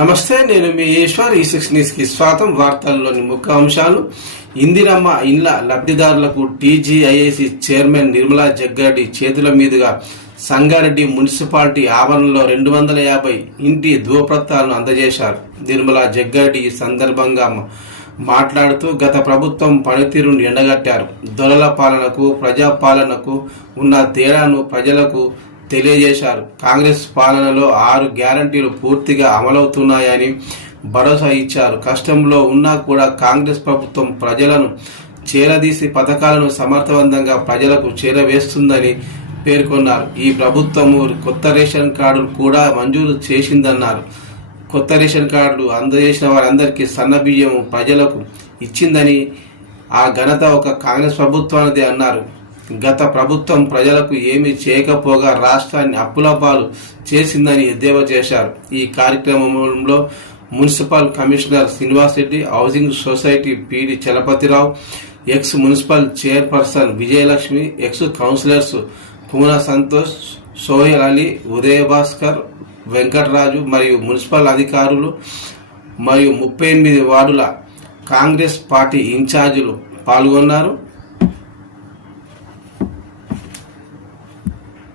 నమస్తే, నేను మీ ఈశ్వర్. ఈ6 న్యూస్ కి స్వాగతం. వార్తల్లోని ముఖ్య అంశాలు. ఇందిరమ్మ ఇండ్ల లబ్ధిదారులకు టీజీఐఐసి చైర్మన్ నిర్మలా జగ్గారెడ్డి చేతుల మీదుగా సంగారెడ్డి మున్సిపాలిటీ ఆవరణలో 250 ఇంటి ధృవపత్రాలను అందజేశారు. నిర్మలా జగ్గారెడ్డి ఈ సందర్భంగా మాట్లాడుతూ గత ప్రభుత్వం పనితీరును ఎండగట్టారు. దొరల పాలనకు ప్రజాపాలనకు ఉన్న తేడాను ప్రజలకు తెలియజేశారు. కాంగ్రెస్ పాలనలో 6 గ్యారంటీలు పూర్తిగా అమలవుతున్నాయని భరోసా ఇచ్చారు. కష్టంలో ఉన్నా కూడా కాంగ్రెస్ ప్రభుత్వం ప్రజలను చేరదీసి పథకాలను సమర్థవంతంగా ప్రజలకు చేరవేస్తుందని పేర్కొన్నారు. ఈ ప్రభుత్వము కొత్త రేషన్ కార్డులు కూడా మంజూరు చేసిందన్నారు. కొత్త రేషన్ కార్డులు అందజేసిన వారందరికీ సన్నబియ్యం ప్రజలకు ఇచ్చిందని, ఆ ఘనత ఒక కాంగ్రెస్ ప్రభుత్వానిదే అన్నారు. గత ప్రభుత్వం ప్రజలకు ఏమీ చేయకపోగా రాష్ట్రాన్ని అప్పులపాలు చేసిందని ఎద్దేవా చేశారు. ఈ కార్యక్రమంలో municipal commissioner Srinivas Reddy, housing society PD Chalapathirao, ex municipal chairperson Vijayalakshmi, ex councillors Kumana Santosh, Sohail Ali, Udaya Bhaskar, Venkataraju మరియు మున్సిపల్ అధికారులు మరియు 38 వార్డుల కాంగ్రెస్ పార్టీ ఇన్ఛార్జీలు పాల్గొన్నారు.